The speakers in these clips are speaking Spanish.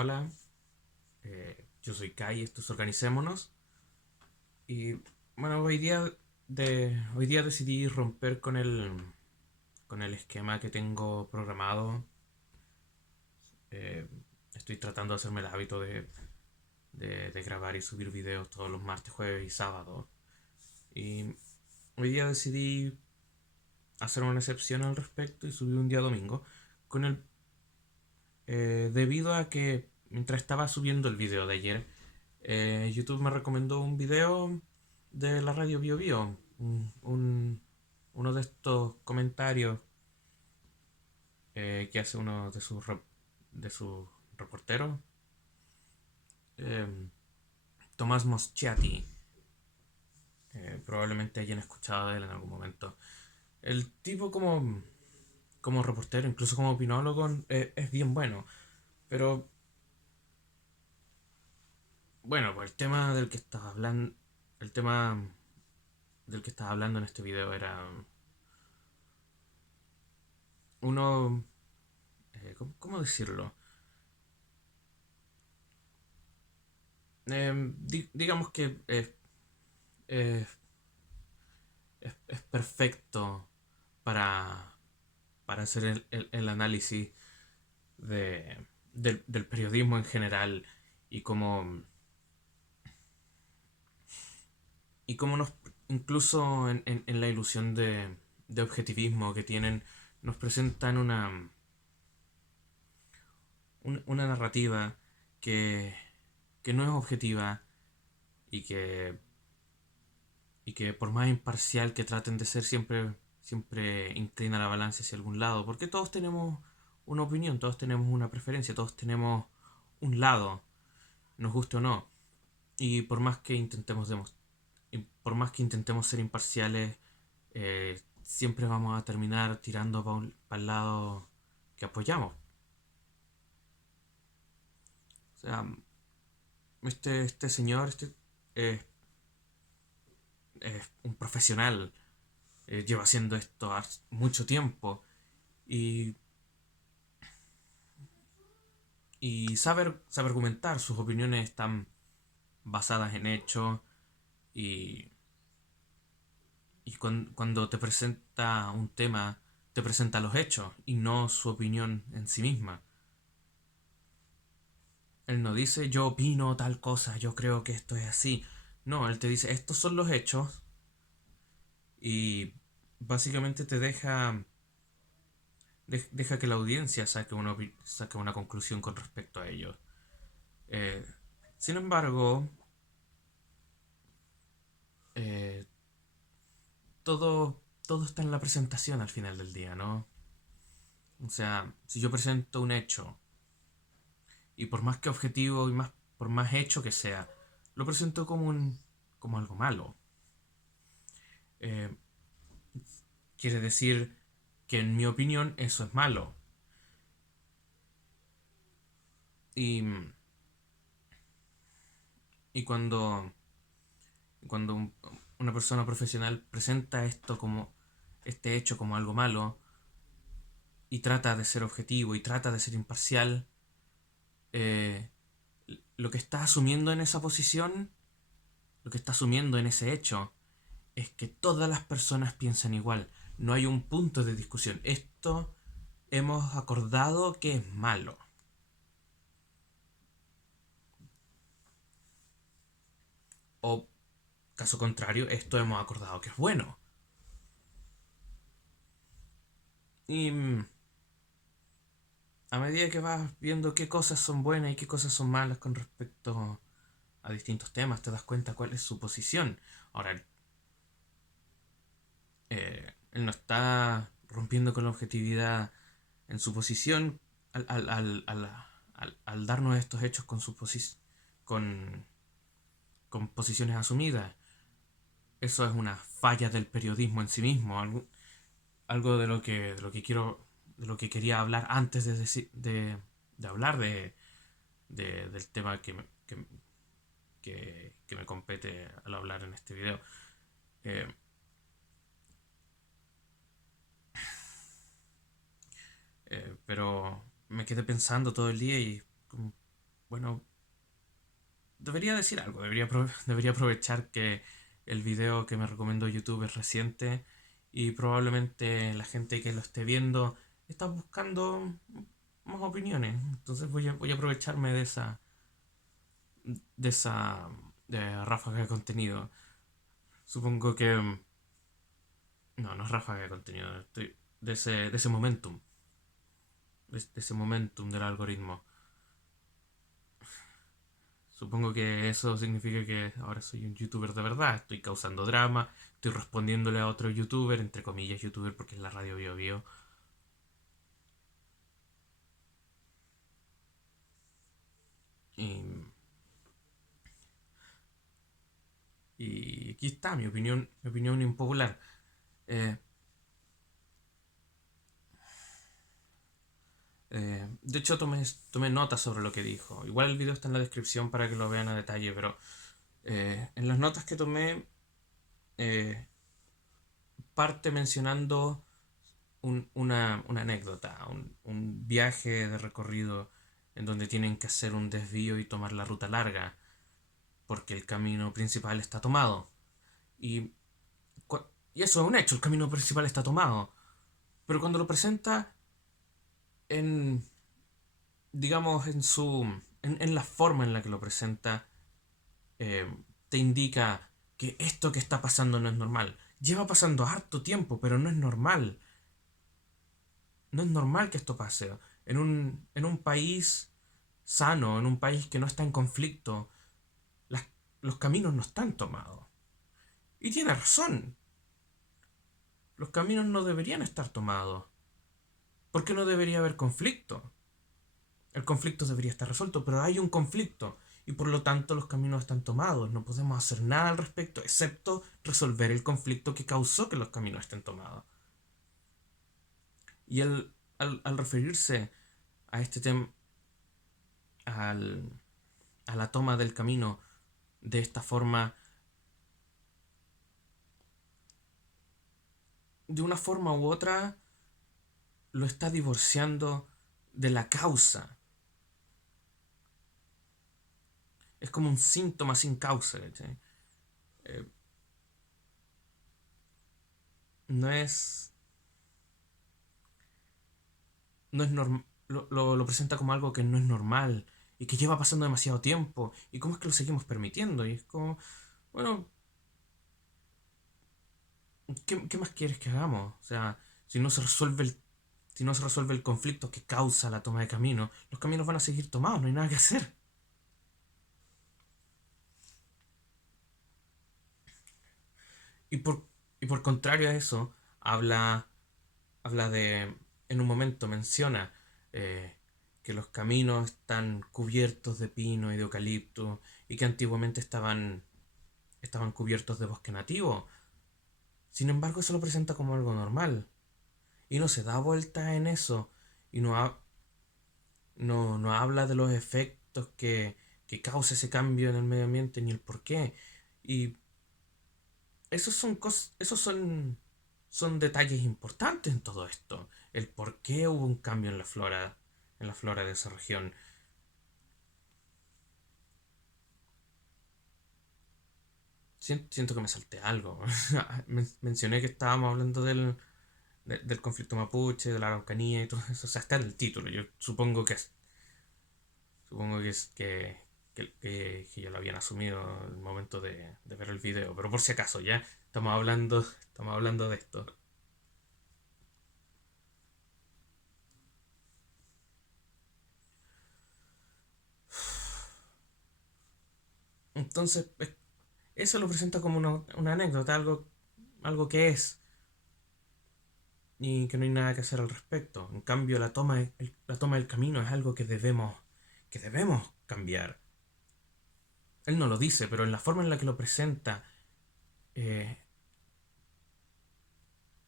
Hola, yo soy Kai, esto es Organicémonos. Y bueno, hoy día decidí romper con el esquema que tengo programado. Eh, Estoy tratando de hacerme el hábito de grabar y subir videos todos los martes, jueves y sábados. Y hoy día decidí hacer una excepción al respecto y subí un día domingo. Con el, Debido a que mientras estaba subiendo el video de ayer, YouTube me recomendó un video de la radio Bio Bio, uno de estos comentarios que hace uno de sus reporteros, eh, Tomás Moschetti. Probablemente hayan escuchado de él en algún momento. El tipo como reportero, incluso como opinólogo, es bien bueno. Pero bueno, pues el tema del que estaba hablando en este video era uno, ¿cómo decirlo? Digamos que es- es perfecto para, para hacer el análisis del periodismo en general y y cómo incluso en la ilusión de objetivismo que tienen, nos presentan una narrativa que, que no es objetiva y y que por más imparcial que traten de ser, siempre inclina la balanza hacia algún lado, porque todos tenemos una opinión, todos tenemos una preferencia, todos tenemos un lado, nos guste o no. Y por más que intentemos ser imparciales, siempre vamos a terminar tirando para el lado que apoyamos. O sea, este señor es, es un profesional, lleva haciendo esto mucho tiempo y sabe argumentar, sus opiniones están basadas en hechos y, cuando te presenta un tema, te presenta los hechos y no su opinión en sí misma. Él no dice yo opino tal cosa, yo creo que esto es así. No, él te dice estos son los hechos y básicamente deja que la audiencia saque una conclusión con respecto a ellos. Eh, Sin embargo, eh, todo está en la presentación al final del día, ¿no? O sea, si yo presento un hecho, y por más que objetivo por más hecho que sea, lo presento como algo malo. Eh, Quiere decir que en mi opinión eso es malo. Y, y cuando una persona profesional presenta este hecho como algo malo y trata de ser objetivo y trata de ser imparcial, eh, lo que está asumiendo en esa posición, lo que está asumiendo en ese hecho, es que todas las personas piensan igual. No hay un punto de discusión. Esto hemos acordado que es malo. O, caso contrario, esto hemos acordado que es bueno. Y a medida que vas viendo qué cosas son buenas y qué cosas son malas con respecto a distintos temas, te das cuenta cuál es su posición. Ahora, él no está rompiendo con la objetividad en su posición al darnos estos hechos con, con posiciones asumidas. Eso es una falla del periodismo en sí mismo, algo de lo que de lo que quería hablar antes de hablar del tema que me compete al hablar en este video. Eh, pero me quedé pensando todo el día y bueno, debería decir algo, debería aprovechar que el video que me recomendó YouTube es reciente y probablemente la gente que lo esté viendo está buscando más opiniones. Entonces voy a aprovecharme de esa ráfaga de contenido. Supongo que... No, no es ráfaga de contenido, estoy de ese momentum, de ese momentum del algoritmo. Supongo que eso significa que ahora soy un youtuber de verdad, estoy causando drama, estoy respondiéndole a otro youtuber, entre comillas youtuber porque es la radio Bio Bio. Y, y aquí está mi opinión impopular. Eh, de hecho, tomé notas sobre lo que dijo. Igual el video está en la descripción para que lo vean a detalle, pero en las notas que tomé eh, parte mencionando una anécdota, un viaje de recorrido en donde tienen que hacer un desvío y tomar la ruta larga, porque el camino principal está tomado. Y, y eso es un hecho, el camino principal está tomado. Pero cuando lo presenta en, digamos, en la forma en la que lo presenta, eh, te indica que esto que está pasando no es normal. Lleva pasando harto tiempo, pero no es normal. No es normal que esto pase. En un país sano, en un país que no está en conflicto, las- los caminos no están tomados. Y tiene razón. Los caminos no deberían estar tomados. ¿Por qué no debería haber conflicto? El conflicto debería estar resuelto, pero hay un conflicto. Y por lo tanto los caminos están tomados. No podemos hacer nada al respecto, excepto resolver el conflicto que causó que los caminos estén tomados. Y él, al referirse a este tema, al, a la toma del camino de esta forma, de una forma u otra, lo está divorciando de la causa. Es como un síntoma sin causa, ¿cachai? Eh, no es. No es normal. Lo presenta como algo que no es normal y que lleva pasando demasiado tiempo. ¿Y cómo es que lo seguimos permitiendo? Y es como, bueno, ¿qué más quieres que hagamos? O sea, si no se resuelve si no se resuelve el conflicto que causa la toma de camino, los caminos van a seguir tomados, no hay nada que hacer. Y por, y por contrario a eso, habla, habla de, en un momento menciona eh, que los caminos están cubiertos de pino y de eucalipto y que antiguamente estaban cubiertos de bosque nativo. Sin embargo, eso lo presenta como algo normal y no se da vuelta en eso y no habla de los efectos que causa ese cambio en el medio ambiente ni el por qué. Y esos son detalles importantes en todo esto. El por qué hubo un cambio en la flora de esa región. Siento que me salté algo. Mencioné que estábamos hablando del conflicto mapuche, de la Araucanía y todo eso. O sea, está en el título. Yo supongo que ya lo habían asumido en el momento de ver el video. Pero por si acaso, ya estamos hablando de esto. Entonces, eso lo presenta como una anécdota, algo que es y que no hay nada que hacer al respecto. En cambio, la toma del camino es algo que debemos cambiar. Él no lo dice, pero en la forma en la que lo presenta eh,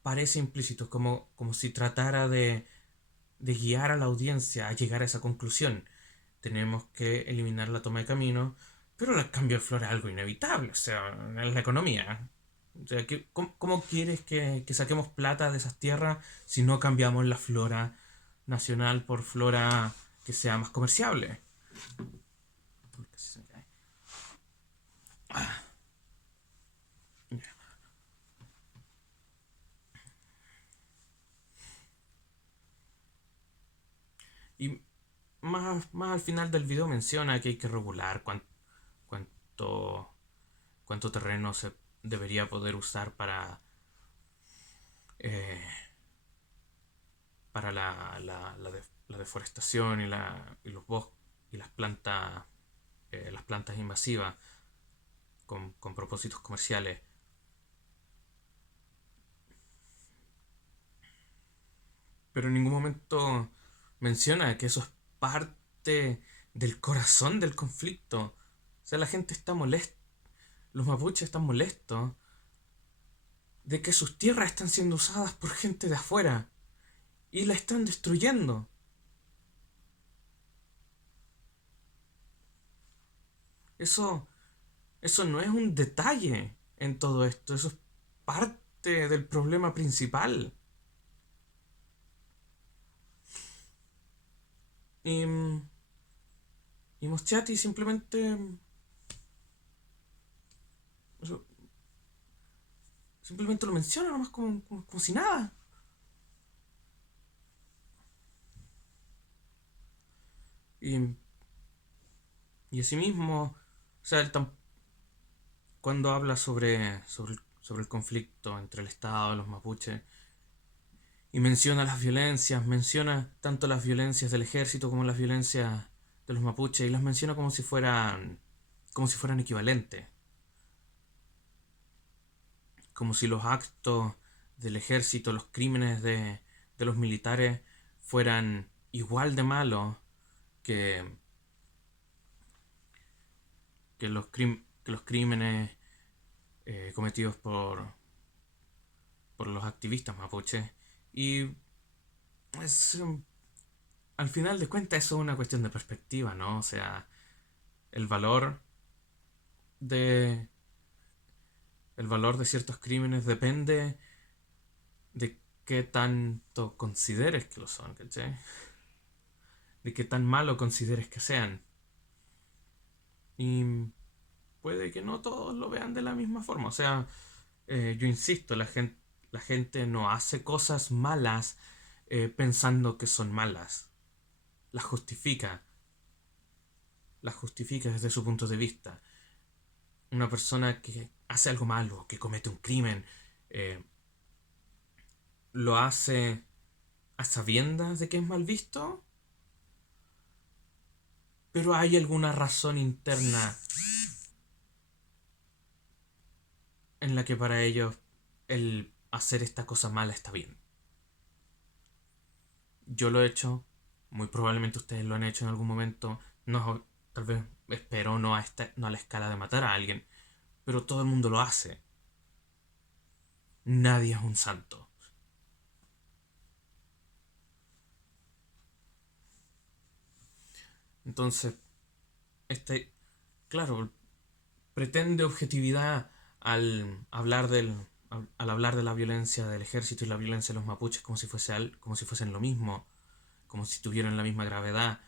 parece implícito, como si tratara de guiar a la audiencia a llegar a esa conclusión. Tenemos que eliminar la toma de camino, pero el cambio de flora es algo inevitable, o sea, es la economía. O sea, ¿cómo quieres que saquemos plata de esas tierras si no cambiamos la flora nacional por flora que sea más comerciable? Y más al final del video menciona que hay que regular cuánto, cuánto terreno se debería poder usar eh, para la deforestación y los bosques y las plantas invasivas con propósitos comerciales. Pero en ningún momento menciona que eso es parte del corazón del conflicto. O sea, la gente está molesta, los mapuches están molestos de que sus tierras están siendo usadas por gente de afuera y la están destruyendo. Eso, eso no es un detalle en todo esto, eso es parte del problema principal. Y, y Moschati simplemente, eso, simplemente lo menciona nomás como si nada. Y, y asimismo, o sea, cuando habla sobre el conflicto entre el Estado y los mapuches, y menciona las violencias, menciona tanto las violencias del ejército como las violencias de los mapuches, y las menciona como si fueran equivalentes, como si los actos del ejército, los crímenes de los militares fueran igual de malos que, que los crímenes cometidos por los activistas mapuches. Y es, al final de cuentas eso es una cuestión de perspectiva, ¿no? O sea, el valor de, el valor de ciertos crímenes depende de qué tanto consideres que lo son, ¿cachai? De qué tan malo consideres que sean. Y puede que no todos lo vean de la misma forma. O sea, yo insisto, la gente no hace cosas malas pensando que son malas. Las justifica. Las justifica desde su punto de vista. Una persona que hace algo malo, que comete un crimen, eh, lo hace a sabiendas de que es mal visto, pero hay alguna razón interna en la que para ellos el hacer esta cosa mala está bien. Yo lo he hecho, muy probablemente ustedes lo han hecho en algún momento, no, tal vez espero no a la escala de matar a alguien, pero todo el mundo lo hace. Nadie es un santo. Entonces, este, claro, pretende objetividad al hablar de la violencia del ejército y la violencia de los mapuches como si fuesen lo mismo, como si tuvieran la misma gravedad.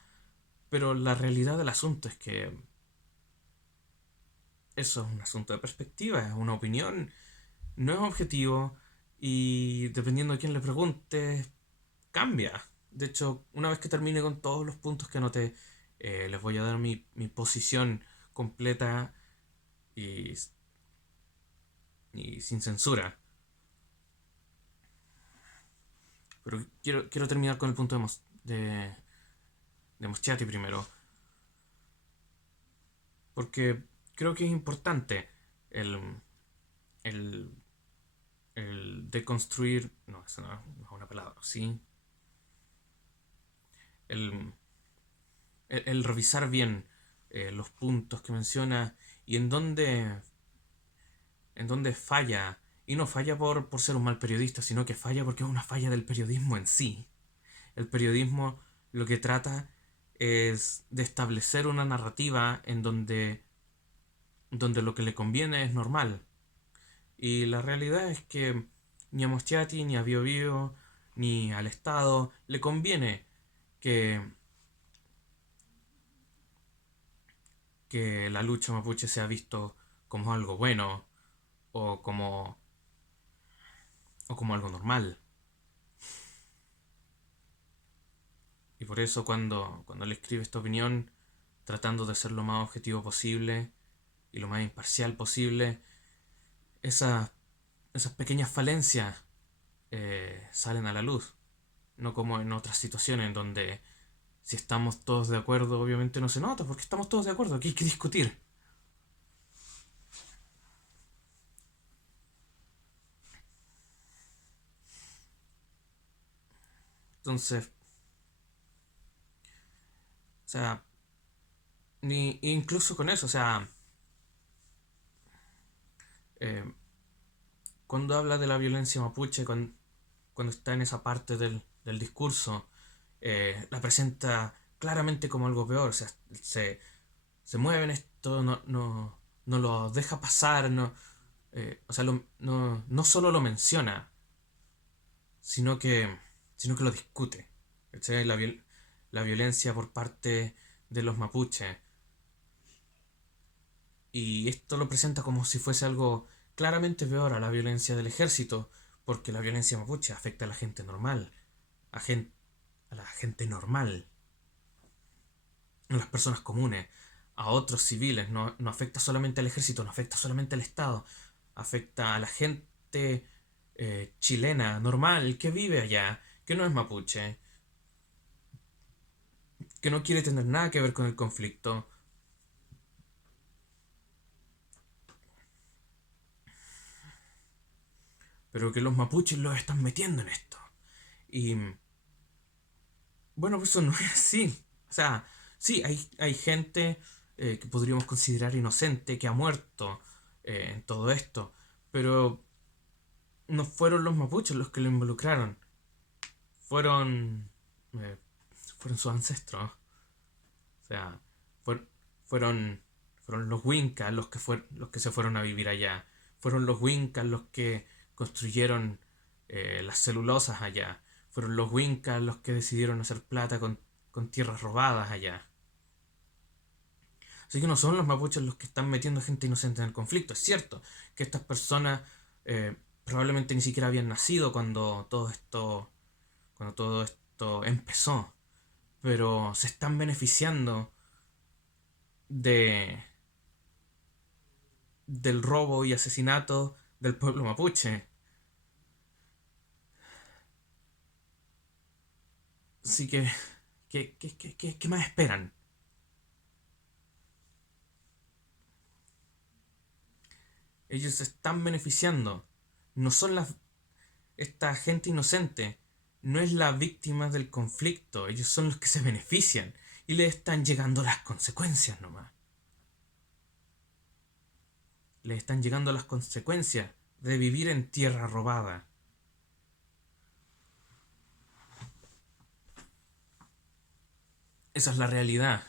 Pero la realidad del asunto es que eso es un asunto de perspectiva, es una opinión, no es objetivo y dependiendo de quién le pregunte, cambia. De hecho, una vez que termine con todos los puntos que anoté, les voy a dar mi posición completa y, y sin censura. Pero quiero terminar con el punto de Moschati primero, porque creo que es importante el, el, el deconstruir, no, eso no es una palabra, sí, el, el revisar bien los puntos que menciona y en dónde falla. Y no falla por ser un mal periodista, sino que falla porque es una falla del periodismo en sí. El periodismo lo que trata es de establecer una narrativa donde lo que le conviene es normal. Y la realidad es que ni a Moschati, ni a Bio Bio, ni al Estado le conviene que, que la lucha mapuche sea visto como algo bueno o como, o como algo normal. Y por eso cuando él escribe esta opinión, tratando de ser lo más objetivo posible y lo más imparcial posible, esas, esas pequeñas falencias salen a la luz. No como en otras situaciones en donde si estamos todos de acuerdo, obviamente no se nota, porque estamos todos de acuerdo, aquí hay que discutir. Entonces, o sea, incluso con eso, o sea, eh, cuando habla de la violencia mapuche, cuando está en esa parte del discurso, la presenta claramente como algo peor, o sea, se mueve en esto, no lo deja pasar, o sea, no solo lo menciona, sino que, sino que lo discute. ¿Cachai? La violencia por parte de los mapuches. Y esto lo presenta como si fuese algo claramente peor a la violencia del ejército, porque la violencia mapuche afecta a la gente normal, a, a la gente normal, a las personas comunes, a otros civiles, no afecta solamente al ejército, no afecta solamente al Estado, afecta a la gente chilena, normal, que vive allá, que no es mapuche, que no quiere tener nada que ver con el conflicto, pero que los mapuches los están metiendo en esto. Y bueno, pues eso no es así. O sea, sí, hay gente que podríamos considerar inocente, que ha muerto en todo esto, pero no fueron los mapuches los que lo involucraron, fueron, eh, fueron sus ancestros. O sea, fuer- fueron, fueron los Wincas los que se fueron a vivir allá. Fueron los Wincas los que construyeron las celulosas allá. Fueron los Wincas los que decidieron hacer plata con tierras robadas allá. Así que no son los mapuches los que están metiendo gente inocente en el conflicto. Es cierto que estas personas probablemente ni siquiera habían nacido cuando todo esto empezó, pero se están beneficiando de, del robo y asesinato del pueblo mapuche. Así que, ¿qué más esperan? Ellos se están beneficiando. No son esta gente inocente. No es la víctima del conflicto. Ellos son los que se benefician. Y le están llegando las consecuencias nomás. Le están llegando las consecuencias de vivir en tierra robada. Esa es la realidad.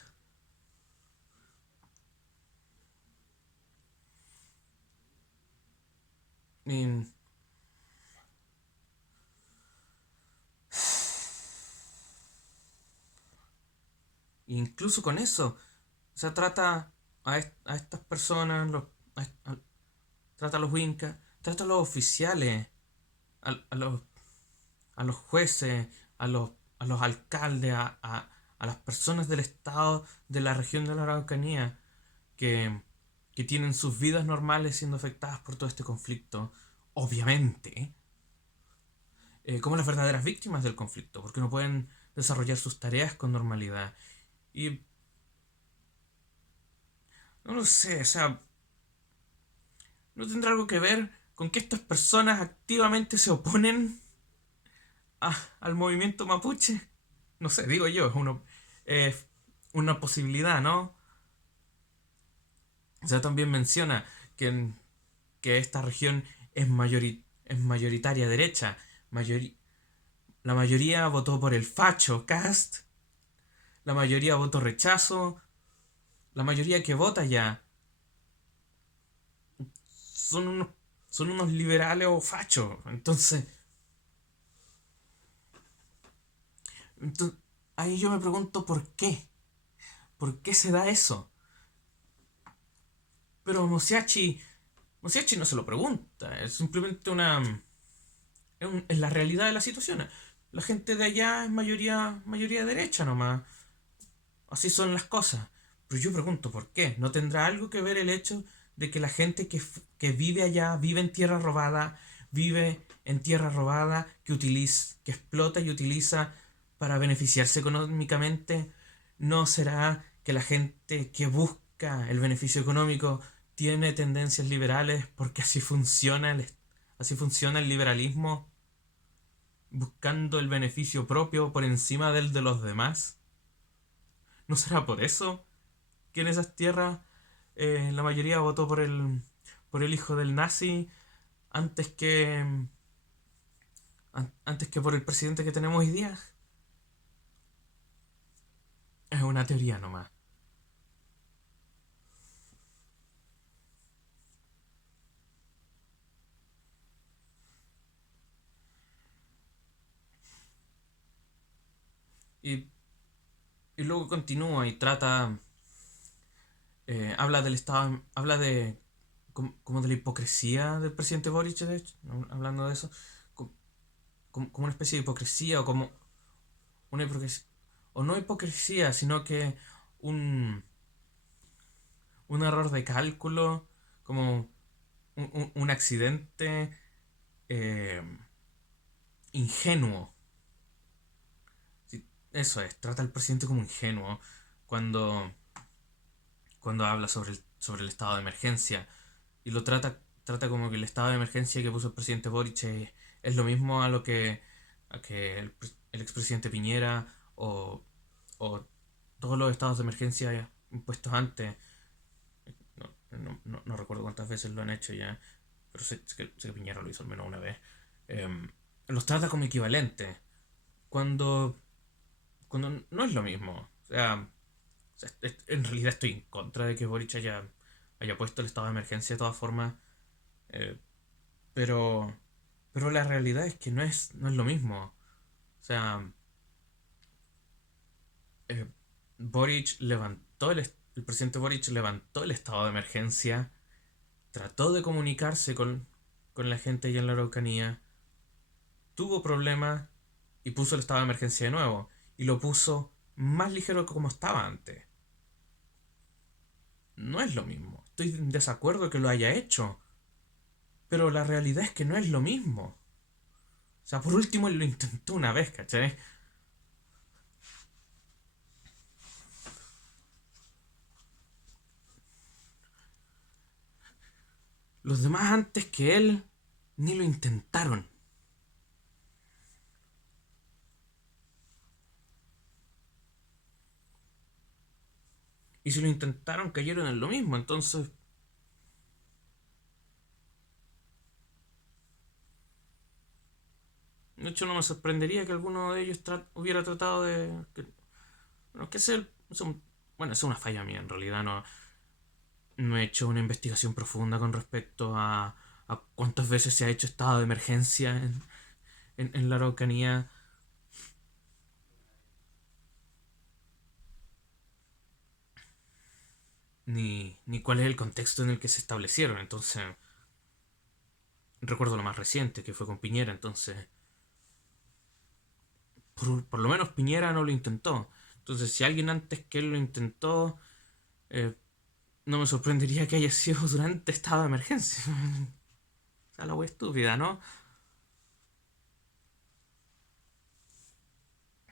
Y incluso con eso, o sea, trata a estas personas, trata a los wincas, trata a los oficiales, a, a los, a los jueces, a los alcaldes, a las personas del Estado de la región de la Araucanía que, que tienen sus vidas normales siendo afectadas por todo este conflicto, obviamente, como las verdaderas víctimas del conflicto, porque no pueden desarrollar sus tareas con normalidad. Y no lo sé, o sea, ¿no tendrá algo que ver con que estas personas activamente se oponen al movimiento mapuche? No sé, digo yo, es una posibilidad, ¿no? O sea, también menciona que esta región es mayoritaria derecha. Mayori- la mayoría votó por el facho Cast, la mayoría votó rechazo, la mayoría que vota ya son unos, son unos liberales o fachos. Entonces, ahí yo me pregunto por qué. ¿Por qué se da eso? Pero Mosiachi no se lo pregunta, es simplemente es la realidad de la situación. La gente de allá es mayoría derecha nomás. Así son las cosas. Pero yo pregunto, ¿por qué? ¿No tendrá algo que ver el hecho de que la gente que vive allá, vive en tierra robada, que explota y utiliza para beneficiarse económicamente? ¿No será que la gente que busca el beneficio económico tiene tendencias liberales porque así funciona el liberalismo, buscando el beneficio propio por encima del de los demás? ¿No será por eso que en esas tierras la mayoría votó por el hijo del nazi antes antes que por el presidente que tenemos hoy día? Es una teoría nomás. Y, y luego continúa y habla del estado, habla de como de la hipocresía del presidente Boric, de hecho, ¿no? Hablando de eso, como, como una especie de hipocresía o como una hipocresía, o no hipocresía, sino que un, un error de cálculo, como un accidente eh, ingenuo. Sí, eso es, trata al presidente como ingenuo cuando, cuando habla sobre el estado de emergencia y trata como que el estado de emergencia que puso el presidente Boric es lo mismo a que el expresidente Piñera o todos los estados de emergencia impuestos antes. No recuerdo cuántas veces lo han hecho ya, pero sé que Piñera lo hizo al menos una vez. Em, los trata como equivalentes, cuando, cuando no es lo mismo. En realidad estoy en contra de que Boric haya puesto el estado de emergencia de todas formas, eh, pero, pero la realidad es que no es lo mismo. O sea, eh, el presidente Boric levantó el estado de emergencia, trató de comunicarse con la gente allá en la Araucanía, tuvo problemas y puso el estado de emergencia de nuevo. Y lo puso más ligero que como estaba antes. No es lo mismo. Estoy en desacuerdo que lo haya hecho. Pero la realidad es que no es lo mismo. O sea, por último él lo intentó una vez, ¿cachai? Los demás antes que él ni lo intentaron. Y si lo intentaron, cayeron en lo mismo. Entonces, de hecho, no me sorprendería que alguno de ellos hubiera tratado de. Bueno, que bueno, es una falla mía, en realidad no he hecho una investigación profunda con respecto a cuántas veces se ha hecho estado de emergencia en la Araucanía, ni cuál es el contexto en el que se establecieron. Entonces, recuerdo lo más reciente, que fue con Piñera. Entonces, por lo menos Piñera no lo intentó. Entonces, si alguien antes que él lo intentó, eh, no me sorprendería que haya sido durante estado de emergencia. O sea, la wea estúpida, ¿no?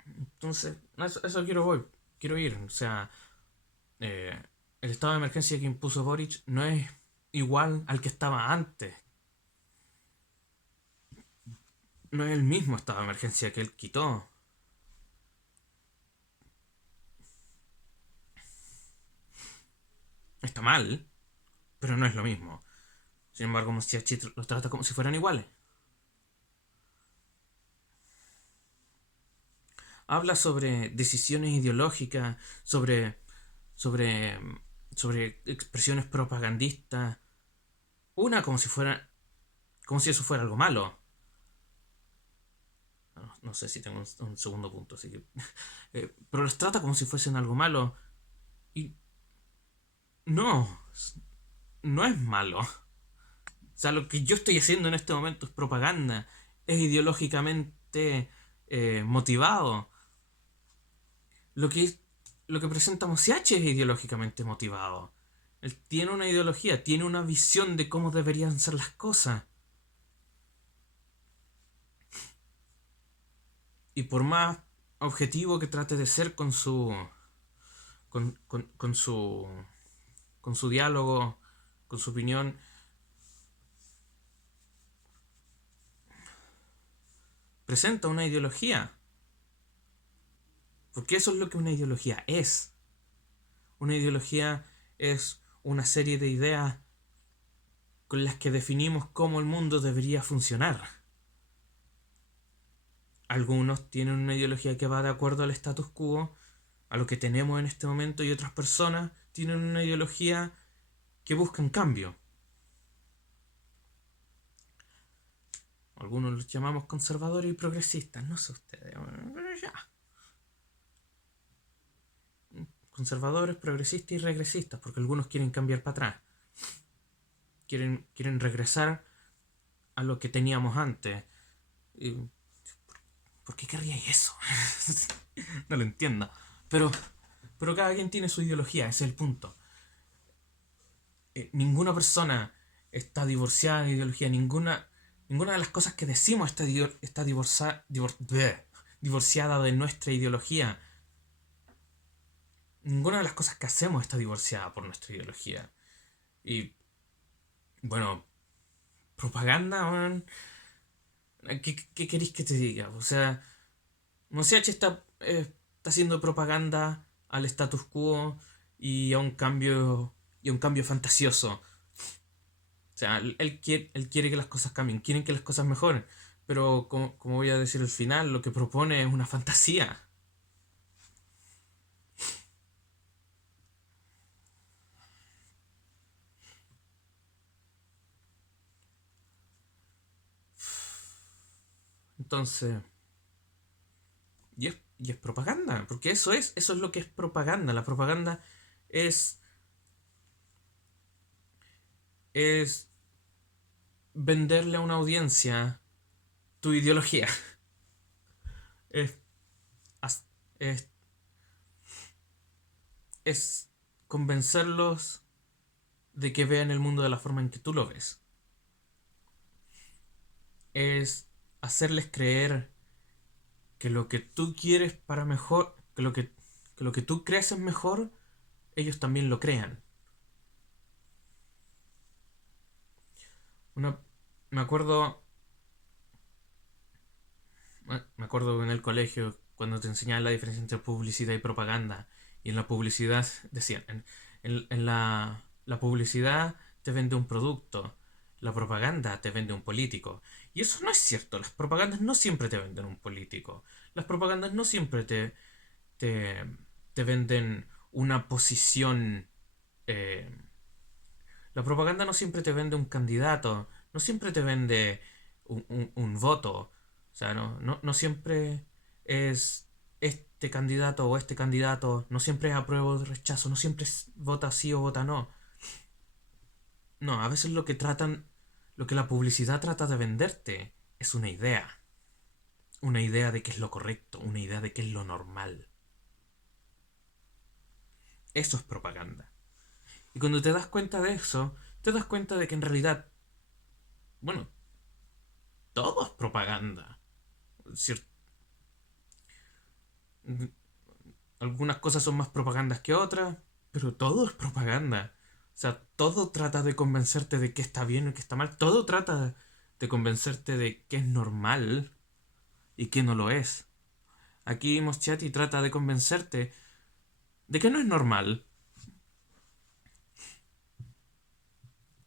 Entonces, eso quiero ir. O sea, eh, el estado de emergencia que impuso Boric no es igual al que estaba antes. No es el mismo estado de emergencia que él quitó. Está mal, pero no es lo mismo. Sin embargo, Musiachi los trata como si fueran iguales. Habla sobre decisiones ideológicas, sobre, sobre expresiones propagandistas. Una como si eso fuera algo malo. No sé si tengo un segundo punto, así que. Pero los trata como si fuesen algo malo. Y no. no es malo. O sea, lo que yo estoy haciendo en este momento es propaganda. Es ideológicamente motivado. Lo que, lo que presenta Mosiachi es ideológicamente motivado. Él tiene una ideología, tiene una visión de cómo deberían ser las cosas. Y por más objetivo que trate de ser con su. Con su. Con su diálogo, con su opinión, presenta una ideología. Porque eso es lo que una ideología es. Una ideología es una serie de ideas con las que definimos cómo el mundo debería funcionar. Algunos tienen una ideología que va de acuerdo al status quo, a lo que tenemos en este momento, y otras personas tienen una ideología que buscan cambio. Algunos los llamamos conservadores y progresistas, no sé ustedes, pero ya. Conservadores, progresistas y regresistas, porque algunos quieren cambiar para atrás. Quieren regresar a lo que teníamos antes. Y, ¿por qué querríais eso? No lo entiendo. Pero, pero cada quien tiene su ideología, ese es el punto. Ninguna persona está divorciada de ideología, ninguna de las cosas que decimos está divorciada de nuestra ideología. Ninguna de las cosas que hacemos está divorciada por nuestra ideología. Y bueno, propaganda, man. ¿Qué queréis que te diga? O sea, Mosiachi está haciendo propaganda al status quo y a un cambio fantasioso. O sea, él quiere que las cosas cambien, quieren que las cosas mejoren. Pero como voy a decir al final, lo que propone es una fantasía. Entonces, y es propaganda, porque eso es lo que es propaganda. La propaganda es, es venderle a una audiencia tu ideología. Es, es, es convencerlos de que vean el mundo de la forma en que tú lo ves. Es hacerles creer que lo que tú quieres para mejor, que lo que tú crees es mejor, ellos también lo crean. Una, me acuerdo, me acuerdo en el colegio cuando te enseñaban la diferencia entre publicidad y propaganda. Y en la publicidad decían, la publicidad te vende un producto, la propaganda te vende un político. Y eso no es cierto, las propagandas no siempre te venden un político. Las propagandas no siempre te, te venden una posición. eh, la propaganda no siempre te vende un candidato, no siempre te vende un voto. O sea, no siempre es este candidato o este candidato, no siempre es apruebo o rechazo, no siempre es vota sí o vota no. No, a veces lo que la publicidad trata de venderte es una idea de qué es lo correcto, una idea de qué es lo normal. Eso es propaganda. Y cuando te das cuenta de eso, te das cuenta de que en realidad, bueno, todo es propaganda. Cier- Algunas cosas son más propagandas que otras, pero todo es propaganda. O sea, todo trata de convencerte de que está bien o que está mal. Todo trata de convencerte de que es normal y que no lo es. Aquí Moschati trata de convencerte de que no es normal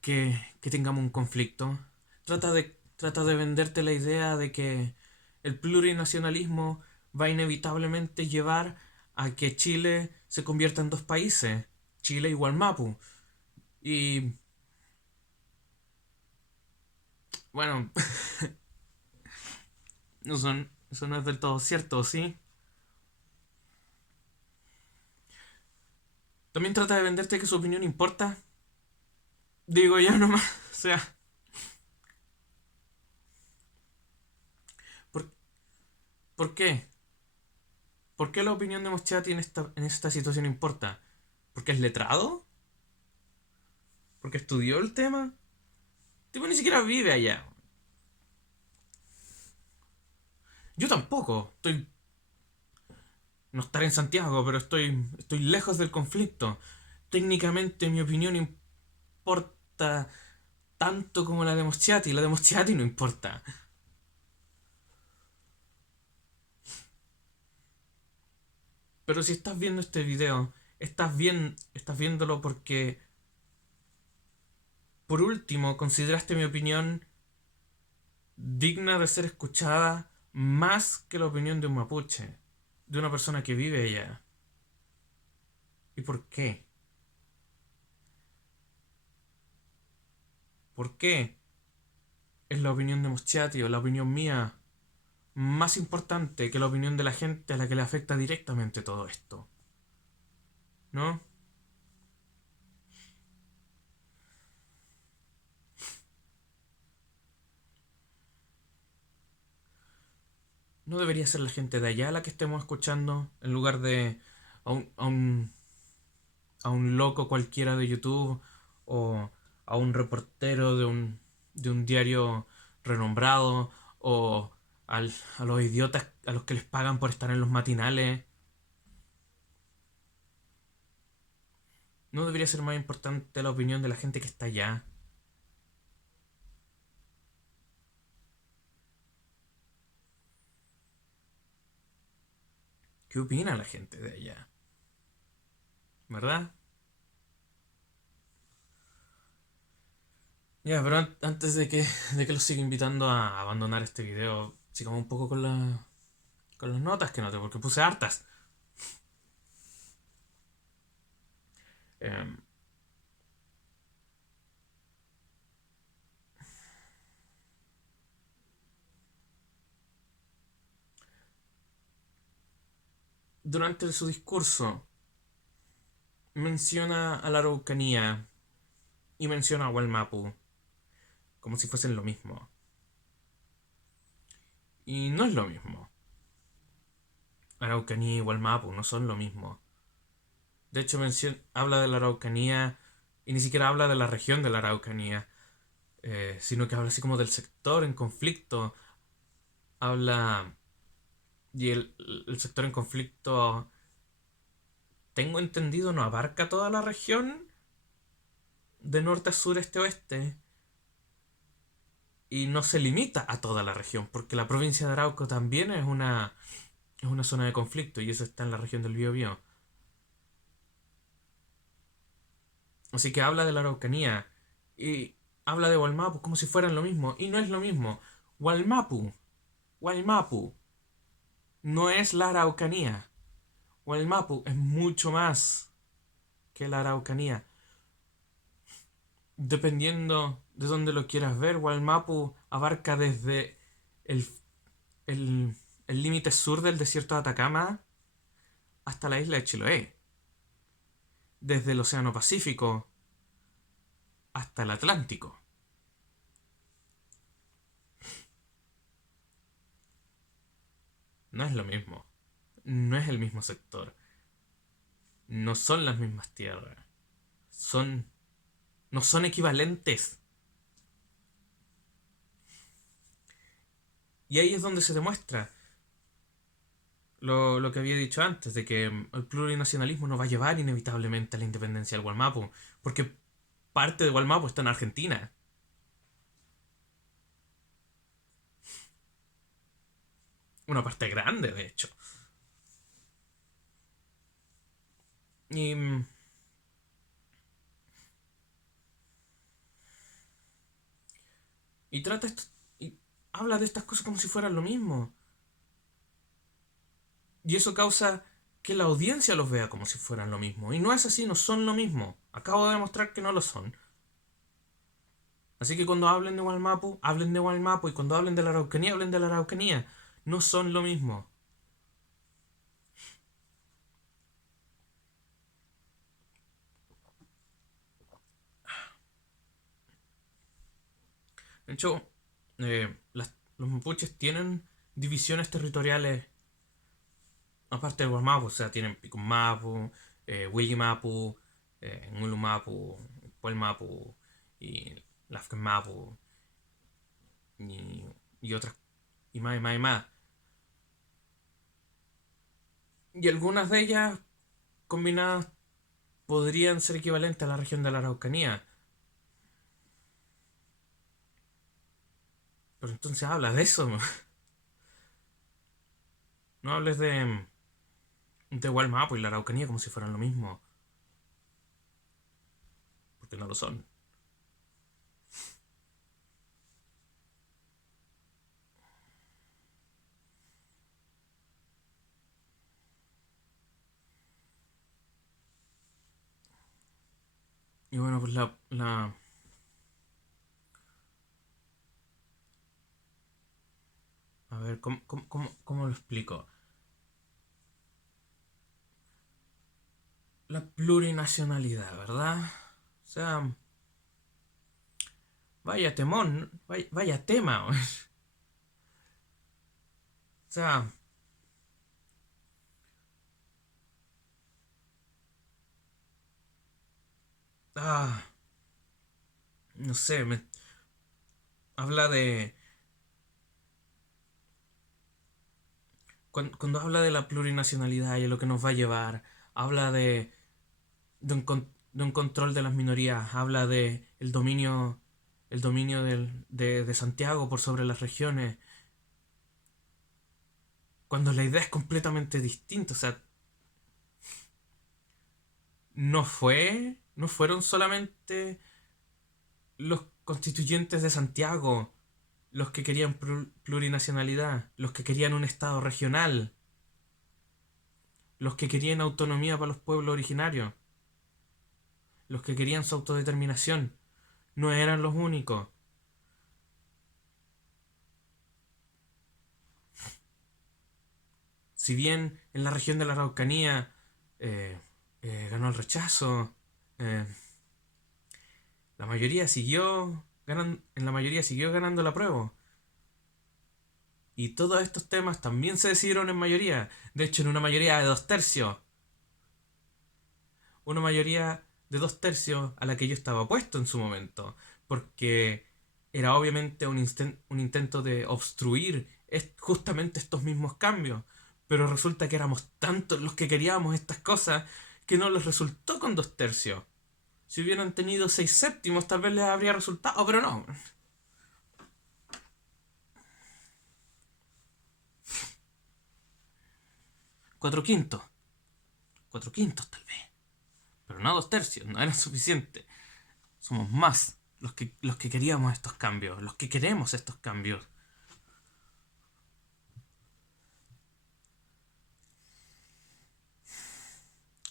que tengamos un conflicto. Trata de venderte la idea de que el plurinacionalismo va inevitablemente a llevar a que Chile se convierta en dos países, Chile igual Mapu. Y bueno, eso no es del todo cierto, ¿sí? También trata de venderte que su opinión importa, Digo yo nomás, o sea, ¿por, ¿por qué? ¿Por qué la opinión de Moschati en esta situación importa? ¿Porque es letrado? ¿Porque estudió el tema? El tipo ni siquiera vive allá. Yo tampoco. No estaré en Santiago, pero estoy lejos del conflicto. Técnicamente mi opinión importa tanto como la de Moschati. La de Moschati no importa. Pero si estás viendo este video, estás viéndolo porque, por último, consideraste mi opinión digna de ser escuchada más que la opinión de un mapuche, de una persona que vive allá. ¿Y por qué? ¿Por qué es la opinión de Moschati o la opinión mía más importante que la opinión de la gente a la que le afecta directamente todo esto? ¿No? ¿No debería ser la gente de allá la que estemos escuchando en lugar de a un loco cualquiera de YouTube o a un reportero de un diario renombrado o a los idiotas a los que les pagan por estar en los matinales? ¿No debería ser más importante la opinión de la gente que está allá? ¿Qué opina la gente de allá? ¿Verdad? Ya, pero antes de que los siga invitando a abandonar este video, sigamos un poco con las notas que noté, porque puse hartas. Em, durante su discurso menciona a la Araucanía y menciona a Wallmapu como si fuesen lo mismo. Y no es lo mismo. Araucanía y Wallmapu no son lo mismo. De hecho, habla de la Araucanía y ni siquiera habla de la región de la Araucanía, sino que habla así como del sector en conflicto. Habla. Y el sector en conflicto, tengo entendido, no abarca toda la región de norte a sur, este, oeste. Y no se limita a toda la región, porque la provincia de Arauco también es una zona de conflicto y eso está en la región del Biobío. Así que habla de la Araucanía y habla de Wallmapu como si fueran lo mismo. Y no es lo mismo. Wallmapu, Wallmapu no es la Araucanía. Wallmapu es mucho más que la Araucanía. Dependiendo de dónde lo quieras ver, Wallmapu abarca desde el el el límite sur del desierto de Atacama hasta la isla de Chiloé, desde el Océano Pacífico hasta el Atlántico. No es lo mismo. No es el mismo sector. No son las mismas tierras. Son. No son equivalentes. Y ahí es donde se demuestra lo que había dicho antes, de que el plurinacionalismo no va a llevar inevitablemente a la independencia del Gualmapu, porque parte de Gualmapu está en Argentina. Una parte grande, de hecho. Y, y trata esto, y habla de estas cosas como si fueran lo mismo. Y eso causa que la audiencia los vea como si fueran lo mismo. Y no es así, no son lo mismo. Acabo de demostrar que no lo son. Así que cuando hablen de Walmapu, hablen de Walmapu. Y cuando hablen de la Araucanía, hablen de la Araucanía. No son lo mismo. De hecho, los mapuches tienen divisiones territoriales aparte de Guamapu, o sea, tienen Picumapu, Willimapu, Ngulumapu, Puelmapu y Lafkenmapu y, y otras, y más, y más, y más. Y algunas de ellas combinadas podrían ser equivalentes a la región de la Araucanía. Pero entonces habla de eso, ¿no? No hables de Gualmapu y la Araucanía como si fueran lo mismo, porque no lo son. Y bueno, pues a ver, ¿cómo lo explico? La plurinacionalidad, ¿verdad? O sea, vaya temón, vaya tema. O sea, ah, no sé, habla de... Cuando habla de la plurinacionalidad y de lo que nos va a llevar, habla de un control de las minorías, habla de el dominio de Santiago por sobre las regiones, cuando la idea es completamente distinta. O sea, no fueron solamente los constituyentes de Santiago los que querían plurinacionalidad, los que querían un estado regional, los que querían autonomía para los pueblos originarios, los que querían su autodeterminación. No eran los únicos. Si bien en la región de la Araucanía eh, ganó el rechazo, eh, en la mayoría siguió ganando la prueba. Y todos estos temas también se decidieron en mayoría. De hecho, en una mayoría de dos tercios. Una mayoría de dos tercios a la que yo estaba opuesto en su momento. Porque era obviamente un intento de obstruir justamente estos mismos cambios. Pero resulta que éramos tantos los que queríamos estas cosas que no les resultó con dos tercios. Si hubieran tenido seis séptimos, tal vez les habría resultado, pero no. Cuatro quintos. Cuatro quintos tal vez. Pero no dos tercios, no era suficiente. Somos más los que queríamos estos cambios, los que queremos estos cambios.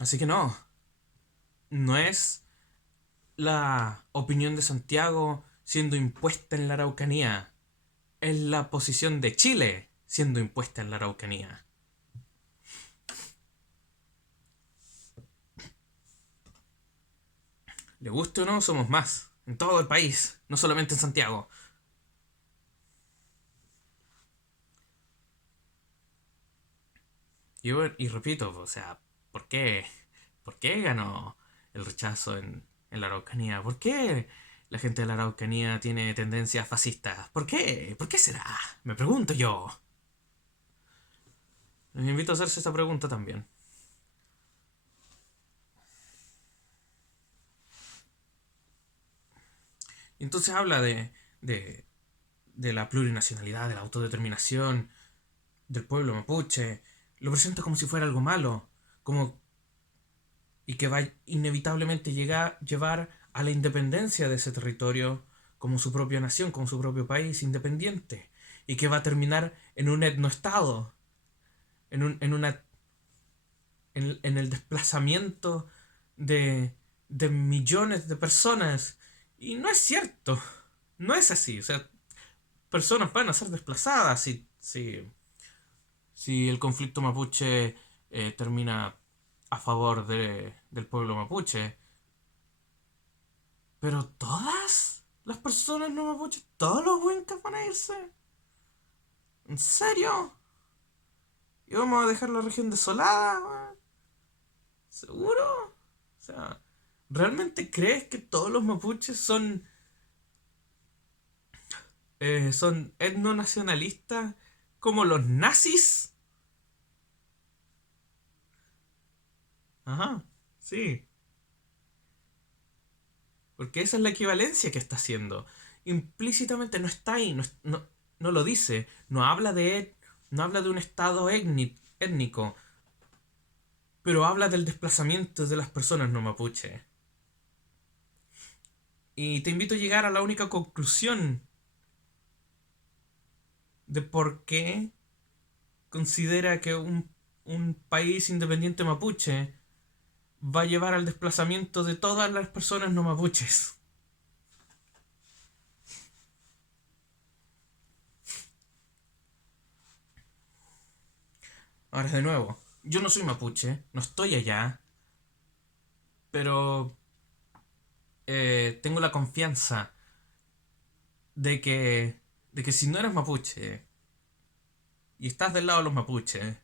Así que no es la opinión de Santiago siendo impuesta en la Araucanía, es la posición de Chile siendo impuesta en la Araucanía. Le guste o no, somos más, en todo el país, no solamente en Santiago. Y repito, o sea, ¿por qué? ¿Por qué ganó el rechazo en la Araucanía? ¿Por qué la gente de la Araucanía tiene tendencias fascistas? ¿Por qué? ¿Por qué será? Me pregunto yo. Les invito a hacerse esta pregunta también. Y entonces habla de, de la plurinacionalidad, de la autodeterminación del pueblo mapuche. Lo presenta como si fuera algo malo, como y que va inevitablemente llevar a la independencia de ese territorio como su propia nación, como su propio país independiente, y que va a terminar en un etnoestado, en una, en el desplazamiento de millones de personas. Y no es cierto, no es así. O sea, personas van a ser desplazadas si el conflicto mapuche termina a favor del pueblo mapuche. Pero todas. Las personas no mapuches, todos los wincas van a irse. ¿En serio? ¿Y vamos a dejar la región desolada, weón? ¿Seguro? O sea, ¿realmente crees que todos los mapuches son etnonacionalistas como los nazis? Ajá, sí. Porque esa es la equivalencia que está haciendo. Implícitamente no está ahí, no lo dice. No habla de un estado étnico, pero habla del desplazamiento de las personas no mapuche. Y te invito a llegar a la única conclusión de por qué considera que un país independiente mapuche va a llevar al desplazamiento de todas las personas no mapuches. Ahora de nuevo, yo no soy mapuche, no estoy allá, pero tengo la confianza de que si no eres mapuche y estás del lado de los mapuches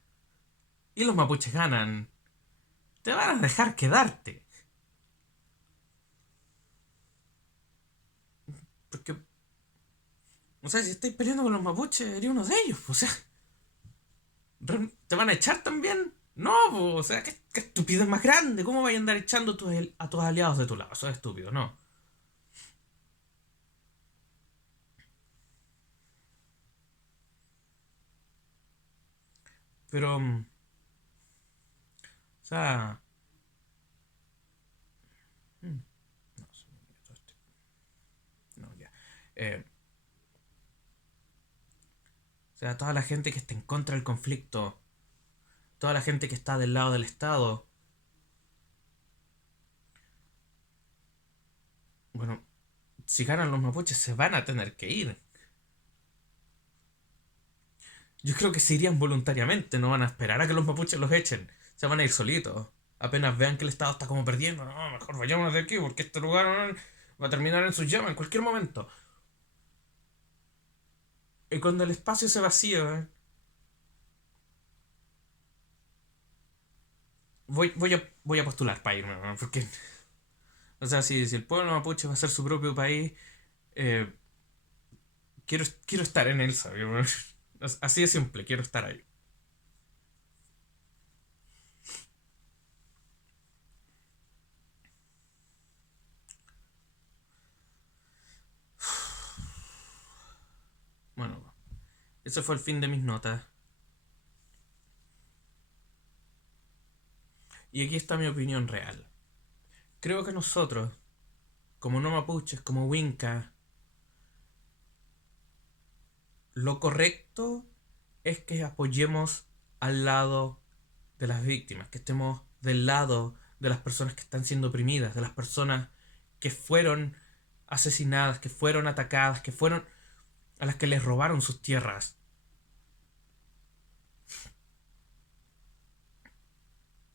y los mapuches ganan, te van a dejar quedarte. Porque, o sea, si estáis peleando con los mapuches, eres uno de ellos. O sea, ¿te van a echar también? No, o sea, qué estupidez más grande. ¿Cómo vais a andar echando a tus aliados de tu lado? Eso es estúpido, no. Pero, o sea, mm, no, no, ya. Eh, o sea, toda la gente que está en contra del conflicto, toda la gente que está del lado del Estado, bueno, si ganan los mapuches se van a tener que ir. Yo creo que se irían voluntariamente, no van a esperar a que los mapuches los echen. Se van a ir solitos. Apenas vean que el Estado está como perdiendo, no, mejor vayámonos de aquí porque este lugar va a terminar en sus llamas en cualquier momento. Y cuando el espacio se vacíe, voy a postular para irme, ¿no? Porque, o sea, si el pueblo mapuche va a ser su propio país, eh, quiero estar en él, ¿sabes? Así de simple, quiero estar ahí. Bueno, ese fue el fin de mis notas. Y aquí está mi opinión real. Creo que nosotros, como no mapuches, como Winca, lo correcto es que apoyemos al lado de las víctimas, que estemos del lado de las personas que están siendo oprimidas, de las personas que fueron asesinadas, que fueron atacadas, que fueron a las que les robaron sus tierras.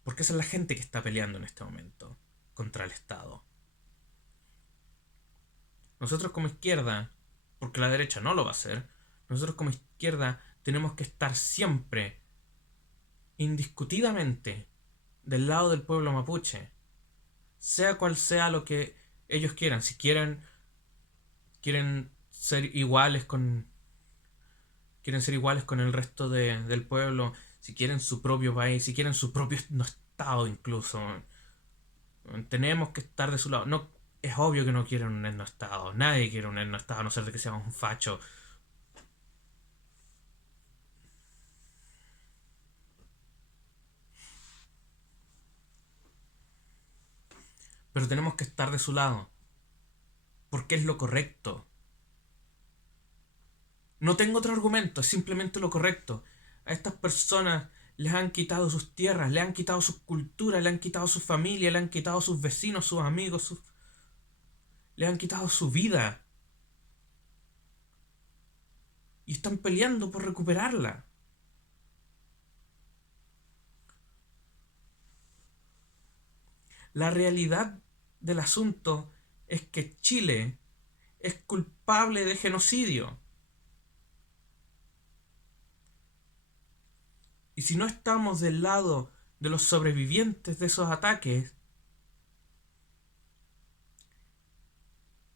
Porque esa es la gente que está peleando en este momento contra el Estado. Nosotros como izquierda, porque la derecha no lo va a hacer, nosotros como izquierda tenemos que estar siempre, indiscutidamente, del lado del pueblo mapuche, sea cual sea lo que ellos quieran. Si quieren ser iguales con quieren ser iguales con el resto del pueblo, si quieren su propio país, si quieren su propio estado incluso, tenemos que estar de su lado. No, es obvio que no quieren un etnoestado, nadie quiere un etnoestado a no ser de que seamos un facho, pero tenemos que estar de su lado, porque es lo correcto. No tengo otro argumento, es simplemente lo correcto. A estas personas les han quitado sus tierras, le han quitado sus culturas, le han quitado su familia, le han quitado sus vecinos, sus amigos, le han quitado su vida. Y están peleando por recuperarla. La realidad del asunto es que Chile es culpable de genocidio. Y si no estamos del lado de los sobrevivientes de esos ataques,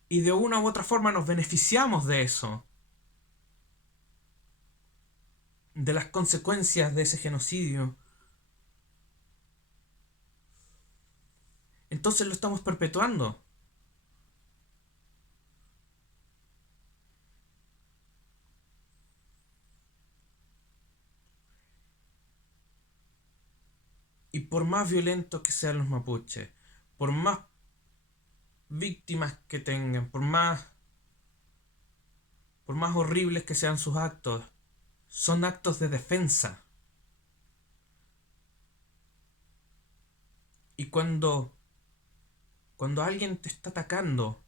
y de una u otra forma nos beneficiamos de eso, de las consecuencias de ese genocidio, entonces lo estamos perpetuando. Y por más violentos que sean los mapuches, por más víctimas que tengan, por más horribles que sean sus actos, son actos de defensa. Y cuando alguien te está atacando,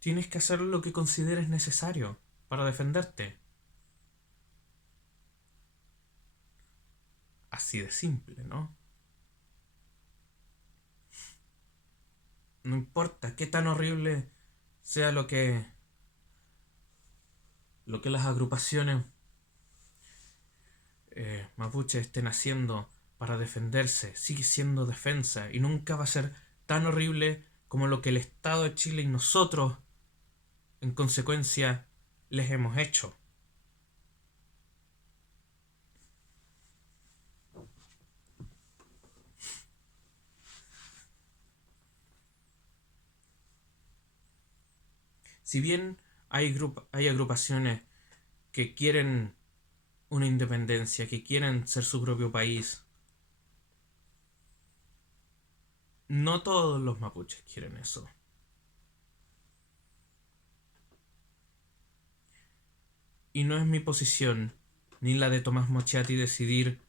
tienes que hacer lo que consideres necesario para defenderte. Así de simple, ¿no? No importa qué tan horrible sea lo que las agrupaciones mapuches estén haciendo para defenderse, sigue siendo defensa y nunca va a ser tan horrible como lo que el Estado de Chile y nosotros, en consecuencia, les hemos hecho. Si bien hay agrupaciones que quieren una independencia, que quieren ser su propio país, no todos los mapuches quieren eso. Y no es mi posición, ni la de Tomás Mochati, decidir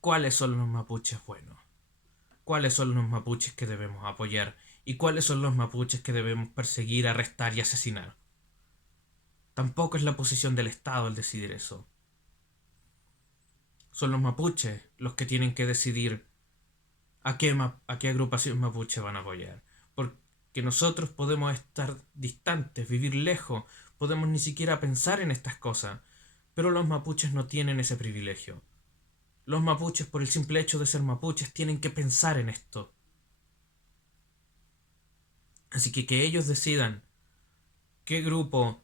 cuáles son los mapuches buenos, cuáles son los mapuches que debemos apoyar y cuáles son los mapuches que debemos perseguir, arrestar y asesinar. Tampoco es la posición del Estado el decidir eso. Son los mapuches los que tienen que decidir a qué agrupación mapuche van a apoyar. Porque nosotros podemos estar distantes, vivir lejos, podemos ni siquiera pensar en estas cosas, pero los mapuches no tienen ese privilegio. Los mapuches, por el simple hecho de ser mapuches, tienen que pensar en esto. Así que ellos decidan qué grupo,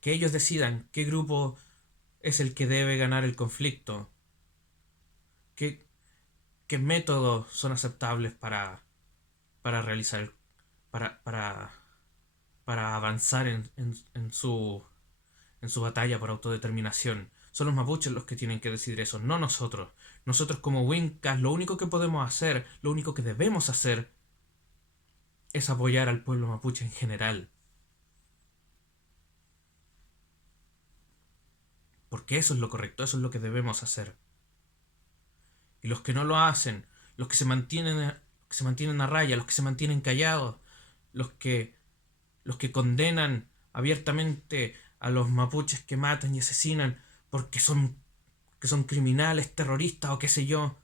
que ellos decidan qué grupo es el que debe ganar el conflicto, qué, qué métodos son aceptables para realizar, para, para, para avanzar en su batalla por autodeterminación. Son los mapuches los que tienen que decidir eso, no nosotros. Nosotros como Wincas lo único que podemos hacer, lo único que debemos hacer, es apoyar al pueblo mapuche en general. Porque eso es lo correcto, eso es lo que debemos hacer. Y los que no lo hacen, los que se mantienen a raya, los que se mantienen callados, los que, los que condenan abiertamente a los mapuches que matan y asesinan porque que son criminales, terroristas o qué sé yo.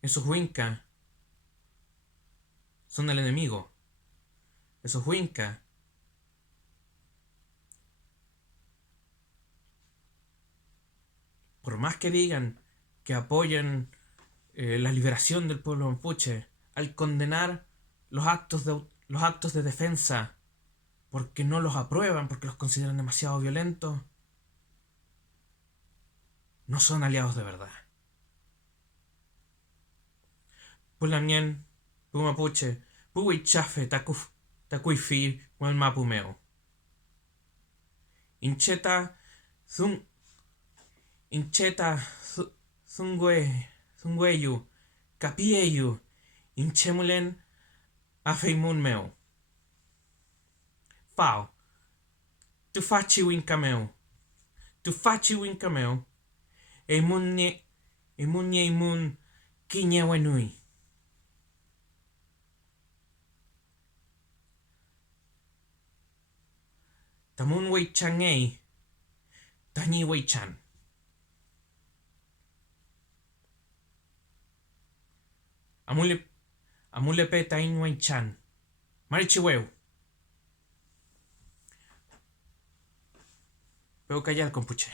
Esos Wincas son el enemigo. Esos Wincas, por más que digan que apoyan la liberación del pueblo mapuche, al condenar los actos de defensa porque no los aprueban, porque los consideran demasiado violentos, no son aliados de verdad. Pulamien, Pumapuche, Puwichafe, Takuifi, Walmapumeo. Incheta, Zun, Incheta, Zungweyu, Capieyu, Inchemulen, Afeimunmeo. Fao, Tufachi Wincameo, Tufachi Wincameo, Emunye, Emunye Imun, Kiñewenui. Tamun Changei, Tañi Wei-chan. Amule, Amule pe Tañi Wei-chan. Marichiweu. Veo callar, compuche.